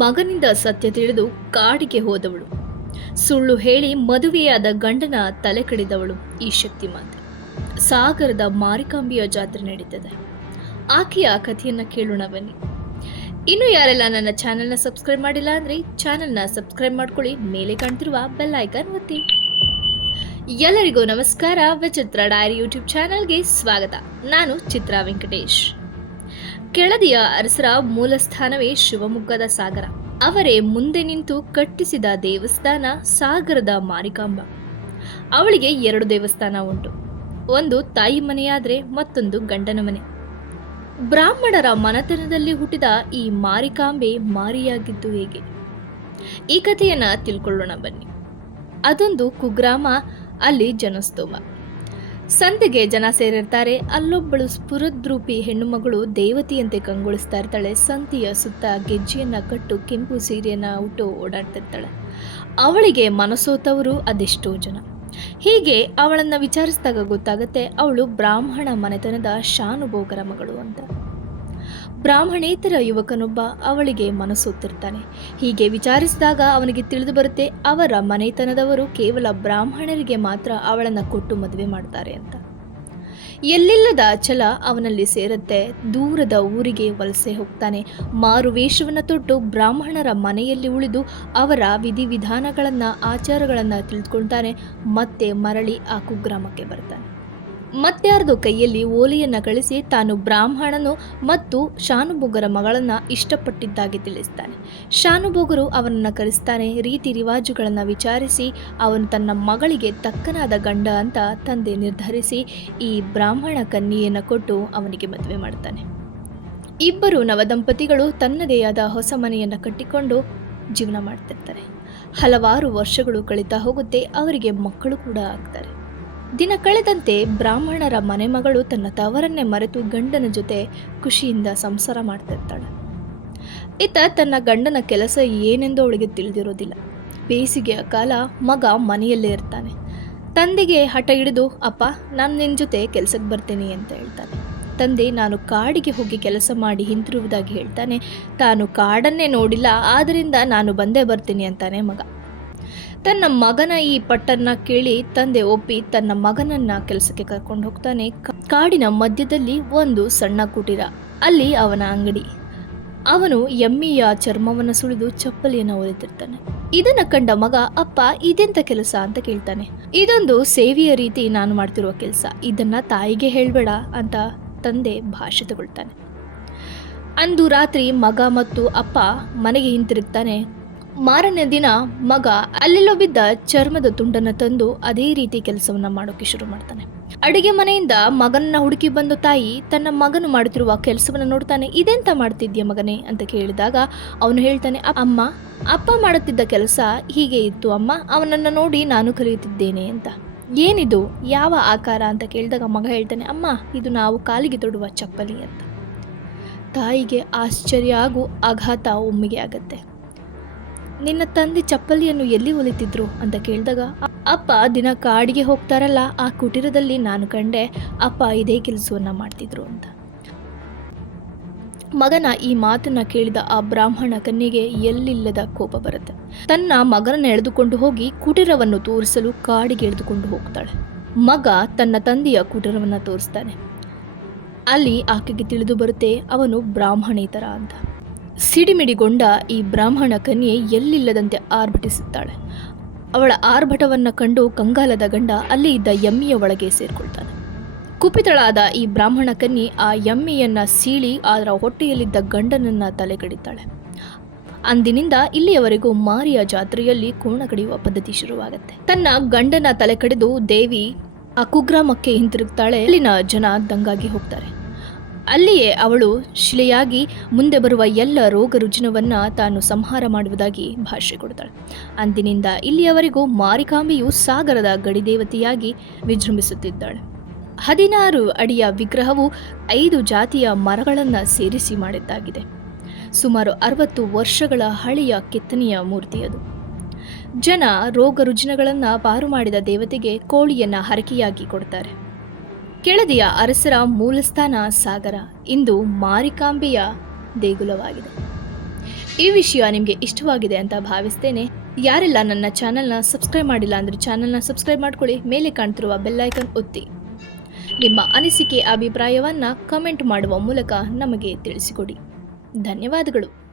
ಮಗನಿಂದ ಸತ್ಯ ತಿಳಿದು ಕಾಡಿಗೆ ಹೋದವಳು, ಸುಳ್ಳು ಹೇಳಿ ಮದುವೆಯಾದ ಗಂಡನ ತಲೆ ಕಡಿದವಳು ಈ ಶಕ್ತಿ ಮಾತೆ. ಸಾಗರದ ಮಾರಿಕಾಂಬಿಯ ಜಾತ್ರೆ ನಡೀತದೆ. ಆಕೆಯ ಕಥೆಯನ್ನ ಕೇಳೋಣ ಬನ್ನಿ. ಇನ್ನು ಯಾರೆಲ್ಲ ನನ್ನ ಚಾನೆಲ್ನ ಸಬ್ಸ್ಕ್ರೈಬ್ ಮಾಡಿಲ್ಲ ಅಂದ್ರೆ ಚಾನೆಲ್ನ ಸಬ್ಸ್ಕ್ರೈಬ್ ಮಾಡ್ಕೊಳ್ಳಿ, ಮೇಲೆ ಕಾಣ್ತಿರುವ ಬೆಲ್ ಐಕಾನ್ ಒತ್ತಿ. ಎಲ್ಲರಿಗೂ ನಮಸ್ಕಾರ. ವಿಚಿತ್ರ ಡೈರಿ ಯೂಟ್ಯೂಬ್ ಚಾನೆಲ್ಗೆ ಸ್ವಾಗತ. ನಾನು ಚಿತ್ರಾ ವೆಂಕಟೇಶ್. ಕೆಳದಿಯ ಅರಸರ ಮೂಲ ಸ್ಥಾನವೇ ಶಿವಮೊಗ್ಗದ ಸಾಗರ. ಅವರೇ ಮುಂದೆ ನಿಂತು ಕಟ್ಟಿಸಿದ ದೇವಸ್ಥಾನ ಸಾಗರದ ಮಾರಿಕಾಂಬ. ಅವಳಿಗೆ 2 ದೇವಸ್ಥಾನ ಉಂಟು. ಒಂದು ತಾಯಿ ಮನೆಯಾದ್ರೆ ಮತ್ತೊಂದು ಗಂಡನ ಮನೆ. ಬ್ರಾಹ್ಮಣರ ಮನೆತನದಲ್ಲಿ ಹುಟ್ಟಿದ ಈ ಮಾರಿಕಾಂಬೆ ಮಾರಿಯಾಗಿದ್ದು ಹೇಗೆ? ಈ ಕಥೆಯನ್ನ ತಿಳ್ಕೊಳ್ಳೋಣ ಬನ್ನಿ. ಅದೊಂದು ಕುಗ್ರಾಮ, ಅಲ್ಲಿ ಜನಸ್ತೋಮ. ಸಂತೆಗೆ ಜನ ಸೇರಿರ್ತಾರೆ. ಅಲ್ಲೊಬ್ಬಳು ಸ್ಫುರದ್ರೂಪಿ ಹೆಣ್ಣು ಮಗಳು ದೇವತೆಯಂತೆ ಕಂಗೊಳಿಸ್ತಾ ಇರ್ತಾಳೆ. ಸಂತೆಯ ಸುತ್ತ ಗೆಜ್ಜೆಯನ್ನ ಕಟ್ಟು ಕೆಂಪು ಸೀರೆಯನ್ನ ಉಟ್ಟು ಓಡಾಡ್ತಿರ್ತಾಳೆ. ಅವಳಿಗೆ ಮನಸೋತವರು ಅದೆಷ್ಟೋ ಜನ. ಹೀಗೆ ಅವಳನ್ನ ವಿಚಾರಿಸಿದಾಗ ಗೊತ್ತಾಗತ್ತೆ ಅವಳು ಬ್ರಾಹ್ಮಣ ಮನೆತನದ ಶಾನುಭೋಗರ ಮಗಳು ಅಂತ. ಬ್ರಾಹ್ಮಣೇತರ ಯುವಕನೊಬ್ಬ ಅವಳಿಗೆ ಮನಸೋತಿರ್ತಾನೆ. ಹೀಗೆ ವಿಚಾರಿಸಿದಾಗ ಅವನಿಗೆ ತಿಳಿದು ಬರುತ್ತೆ ಅವರ ಮನೆತನದವರು ಕೇವಲ ಬ್ರಾಹ್ಮಣರಿಗೆ ಮಾತ್ರ ಅವಳನ್ನ ಕೊಟ್ಟು ಮದುವೆ ಮಾಡ್ತಾರೆ ಅಂತ. ಎಲ್ಲಿಲ್ಲದ ಛಲ ಅವನಲ್ಲಿ ಸೇರುತ್ತೆ. ದೂರದ ಊರಿಗೆ ವಲಸೆ ಹೋಗ್ತಾನೆ. ಮಾರು ವೇಷವನ್ನು ತೊಟ್ಟು ಬ್ರಾಹ್ಮಣರ ಮನೆಯಲ್ಲಿ ಉಳಿದು ಅವರ ವಿಧಿವಿಧಾನಗಳನ್ನು ಆಚಾರಗಳನ್ನು ತಿಳಿದುಕೊಳ್ತಾನೆ. ಮತ್ತೆ ಮರಳಿ ಆ ಕುಗ್ರಾಮಕ್ಕೆ ಬರ್ತಾನೆ. ಮತ್ಯಾರ್ದೋ ಕೈಯಲ್ಲಿ ಓಲೆಯನ್ನು ಕಳಿಸಿ ತಾನು ಬ್ರಾಹ್ಮಣನು ಮತ್ತು ಶಾನುಭೋಗರ ಮಗಳನ್ನು ಇಷ್ಟಪಟ್ಟಿದ್ದಾಗಿ ತಿಳಿಸ್ತಾನೆ. ಶಾನುಭೋಗರು ಅವನನ್ನು ಕರೆಸ್ತಾನೆ. ರೀತಿ ರಿವಾಜುಗಳನ್ನು ವಿಚಾರಿಸಿ ಅವನು ತನ್ನ ಮಗಳಿಗೆ ತಕ್ಕನಾದ ಗಂಡ ಅಂತ ತಂದೆ ನಿರ್ಧರಿಸಿ ಈ ಬ್ರಾಹ್ಮಣ ಕನ್ಯೆಯನ್ನು ಕೊಟ್ಟು ಅವನಿಗೆ ಮದುವೆ ಮಾಡ್ತಾನೆ. ಇಬ್ಬರು ನವದಂಪತಿಗಳು ತನ್ನದೇ ಆದ ಹೊಸ ಮನೆಯನ್ನು ಕಟ್ಟಿಕೊಂಡು ಜೀವನ ಮಾಡ್ತಿರ್ತಾರೆ. ಹಲವಾರು ವರ್ಷಗಳು ಕಳೀತಾ ಹೋಗುತ್ತೆ. ಅವರಿಗೆ ಮಕ್ಕಳು ಕೂಡ ಆಗ್ತಾರೆ. ದಿನ ಕಳೆದಂತೆ ಬ್ರಾಹ್ಮಣರ ಮನೆ ಮಗಳು ತನ್ನ ತವರನ್ನೇ ಮರೆತು ಗಂಡನ ಜೊತೆ ಖುಷಿಯಿಂದ ಸಂಸಾರ ಮಾಡ್ತಿರ್ತಾಳೆ. ಇತ್ತ ತನ್ನ ಗಂಡನ ಕೆಲಸ ಏನೆಂದು ಅವಳಿಗೆ ತಿಳಿದಿರೋದಿಲ್ಲ. ಬೇಸಿಗೆಯ ಕಾಲ, ಮಗ ಮನೆಯಲ್ಲೇ ಇರ್ತಾನೆ. ತಂದೆಗೆ ಹಠ ಹಿಡಿದು, ಅಪ್ಪ ನಾನು ನಿನ್ನ ಜೊತೆ ಕೆಲಸಕ್ಕೆ ಬರ್ತೀನಿ ಅಂತ ಹೇಳ್ತಾನೆ. ತಂದೆ ನಾನು ಕಾಡಿಗೆ ಹೋಗಿ ಕೆಲಸ ಮಾಡಿ ಹಿಂತಿರುವುದಾಗಿ ಹೇಳ್ತಾನೆ. ತಾನು ಕಾಡನ್ನೇ ನೋಡಿಲ್ಲ, ಆದ್ದರಿಂದ ನಾನು ಬಂದೇ ಬರ್ತೀನಿ ಅಂತಾನೆ ಮಗ. ತನ್ನ ಮಗನ ಈ ಪಟ್ಟನ್ನ ಕೇಳಿ ತಂದೆ ಒಪ್ಪಿ ತನ್ನ ಮಗನನ್ನ ಕೆಲಸಕ್ಕೆ ಕರ್ಕೊಂಡು ಹೋಗ್ತಾನೆ. ಕಾಡಿನ ಮಧ್ಯದಲ್ಲಿ ಒಂದು ಸಣ್ಣ ಕುಟೀರ, ಅಲ್ಲಿ ಅವನ ಅಂಗಡಿ. ಅವನು ಎಮ್ಮೆಯ ಚರ್ಮವನ್ನು ಸುಳಿದು ಚಪ್ಪಲಿಯನ್ನು ಹೊಲಿತಿರ್ತಾನೆ. ಇದನ್ನ ಕಂಡ ಮಗ, ಅಪ್ಪ ಇದೆಂತ ಕೆಲಸ ಅಂತ ಕೇಳ್ತಾನೆ. ಇದೊಂದು ಸೇವೆಯ ರೀತಿ ನಾನು ಮಾಡ್ತಿರುವ ಕೆಲಸ, ಇದನ್ನ ತಾಯಿಗೆ ಹೇಳ್ಬೇಡ ಅಂತ ತಂದೆ ಭಾಷೆ ತಗೊಳ್ತಾನೆ. ಅಂದು ರಾತ್ರಿ ಮಗ ಮತ್ತು ಅಪ್ಪ ಮನೆಗೆ ಹಿಂತಿರುಗ್ತಾನೆ. ಮಾರನೇ ದಿನ ಮಗ ಅಲ್ಲೆಲ್ಲೋ ಬಿದ್ದ ಚರ್ಮದ ತುಂಡನ್ನು ತಂದು ಅದೇ ರೀತಿ ಕೆಲಸವನ್ನ ಮಾಡೋಕೆ ಶುರು ಮಾಡ್ತಾನೆ. ಅಡಿಗೆ ಮನೆಯಿಂದ ಮಗನನ್ನ ಹುಡುಕಿ ಬಂದ ತಾಯಿ ತನ್ನ ಮಗನು ಮಾಡುತ್ತಿರುವ ಕೆಲಸವನ್ನ ನೋಡ್ತಾನೆ. ಇದೆಂತ ಮಾಡ್ತಿದ್ಯ ಮಗನೇ ಅಂತ ಕೇಳಿದಾಗ ಅವನು ಹೇಳ್ತಾನೆ, ಅಮ್ಮ ಅಪ್ಪ ಮಾಡುತ್ತಿದ್ದ ಕೆಲಸ ಹೀಗೆ ಇತ್ತು ಅಮ್ಮ, ಅವನನ್ನು ನೋಡಿ ನಾನು ಕಲಿಯುತ್ತಿದ್ದೇನೆ ಅಂತ. ಏನಿದು, ಯಾವ ಆಕಾರ ಅಂತ ಕೇಳಿದಾಗ ಮಗ ಹೇಳ್ತಾನೆ, ಅಮ್ಮ ಇದು ನಾವು ಕಾಲಿಗೆ ತೊಡುವ ಚಪ್ಪಲಿ ಅಂತ. ತಾಯಿಗೆ ಆಶ್ಚರ್ಯ ಹಾಗೂ ಆಘಾತ ಒಮ್ಮೆಗೆ ಆಗತ್ತೆ. ನಿನ್ನ ತಂದೆ ಚಪ್ಪಲಿಯನ್ನು ಎಲ್ಲಿ ಹೊಲಿತಿದ್ರು ಅಂತ ಕೇಳಿದಾಗ ಅಪ್ಪ ದಿನ ಕಾಡಿಗೆ ಹೋಗ್ತಾರಲ್ಲ ಆ ಕುಟೀರದಲ್ಲಿ ನಾನು ಕಂಡೆ, ಅಪ್ಪ ಇದೇ ಕೆಲಸವನ್ನ ಮಾಡ್ತಿದ್ರು ಅಂತ. ಮಗನ ಈ ಮಾತನ್ನ ಕೇಳಿದ ಆ ಬ್ರಾಹ್ಮಣ ಕನ್ಯೆಗೆ ಎಲ್ಲಿಲ್ಲದ ಕೋಪ ಬರುತ್ತೆ. ತನ್ನ ಮಗನನ್ನು ಎಳೆದುಕೊಂಡು ಹೋಗಿ ಕುಟೀರವನ್ನು ತೋರಿಸಲು ಕಾಡಿಗೆ ಎಳೆದುಕೊಂಡು ಹೋಗ್ತಾಳೆ. ಮಗ ತನ್ನ ತಂದೆಯ ಕುಟೀರವನ್ನು ತೋರಿಸ್ತಾನೆ. ಅಲ್ಲಿ ಆಕೆಗೆ ತಿಳಿದು ಬರುತ್ತೆ ಅವನು ಬ್ರಾಹ್ಮಣೇತರ ಅಂತ. ಸಿಡಿಮಿಡಿಗೊಂಡ ಈ ಬ್ರಾಹ್ಮಣ ಕನ್ಯೆ ಎಲ್ಲಿಲ್ಲದಂತೆ ಆರ್ಭಟಿಸುತ್ತಾಳೆ. ಅವಳ ಆರ್ಭಟವನ್ನು ಕಂಡು ಕಂಗಾಲದ ಗಂಡ ಅಲ್ಲಿ ಇದ್ದ ಎಮ್ಮೆಯ ಒಳಗೆ ಸೇರಿಕೊಳ್ತಾನೆ. ಕುಪಿತಳಾದ ಈ ಬ್ರಾಹ್ಮಣ ಕನ್ಯೆ ಆ ಎಮ್ಮೆಯನ್ನ ಸೀಳಿ ಅದರ ಹೊಟ್ಟೆಯಲ್ಲಿದ್ದ ಗಂಡನನ್ನ ತಲೆ ಕಡಿತಾಳೆ. ಅಂದಿನಿಂದ ಇಲ್ಲಿಯವರೆಗೂ ಮಾರಿಯ ಜಾತ್ರೆಯಲ್ಲಿ ಕೋಣ ಕಡಿಯುವ ಪದ್ಧತಿ ಶುರುವಾಗುತ್ತೆ. ತನ್ನ ಗಂಡನ ತಲೆ ಕಡಿದು ದೇವಿ ಆ ಕುಗ್ರಾಮಕ್ಕೆ ಹಿಂತಿರುಗ್ತಾಳೆ. ಅಲ್ಲಿನ ಜನ ದಂಗಾಗಿ ಹೋಗ್ತಾರೆ. ಅಲ್ಲಿಯೇ ಅವಳು ಶಿಲೆಯಾಗಿ ಮುಂದೆ ಬರುವ ಎಲ್ಲ ರೋಗ ರುಜಿನವನ್ನು ತಾನು ಸಂಹಾರ ಮಾಡುವುದಾಗಿ ಭಾಷೆ ಕೊಡ್ತಾಳೆ. ಅಂದಿನಿಂದ ಇಲ್ಲಿಯವರೆಗೂ ಮಾರಿಕಾಂಬೆಯು ಸಾಗರದ ಗಡಿದೇವತೆಯಾಗಿ ವಿಜೃಂಭಿಸುತ್ತಿದ್ದಾಳೆ. 16 ಅಡಿಯ ವಿಗ್ರಹವು 5 ಜಾತಿಯ ಮರಗಳನ್ನು ಸೇರಿಸಿ ಮಾಡಿದ್ದಾಗಿದೆ. ಸುಮಾರು 60 ವರ್ಷಗಳ ಹಳೆಯ ಕೆತ್ತನೆಯ ಮೂರ್ತಿಯದು. ಜನ ರೋಗ ರುಜಿನಗಳನ್ನು ಪಾರು ಮಾಡಿದ ದೇವತೆಗೆ ಕೋಳಿಯನ್ನು ಹರಕೆಯಾಗಿ ಕೊಡ್ತಾರೆ. ಕೆಳದಿಯ ಅರಸರ ಮೂಲಸ್ಥಾನ ಸಾಗರ ಇಂದು ಮಾರಿಕಾಂಬೆಯ ದೇಗುಲವಾಗಿದೆ. ಈ ವಿಷಯ ನಿಮಗೆ ಇಷ್ಟವಾಗಿದೆ ಅಂತ ಭಾವಿಸ್ತೇನೆ. ಯಾರೆಲ್ಲ ನನ್ನ ಚಾನಲ್ನ ಸಬ್ಸ್ಕ್ರೈಬ್ ಮಾಡಿಲ್ಲ ಅಂದರೆ ಚಾನಲ್ನ ಸಬ್ಸ್ಕ್ರೈಬ್ ಮಾಡ್ಕೊಳ್ಳಿ. ಮೇಲೆ ಕಾಣ್ತಿರುವ ಬೆಲ್ ಐಕಾನ್ ಒತ್ತಿ. ನಿಮ್ಮ ಅನಿಸಿಕೆ ಅಭಿಪ್ರಾಯವನ್ನು ಕಮೆಂಟ್ ಮಾಡುವ ಮೂಲಕ ನಮಗೆ ತಿಳಿಸಿಕೊಡಿ. ಧನ್ಯವಾದಗಳು.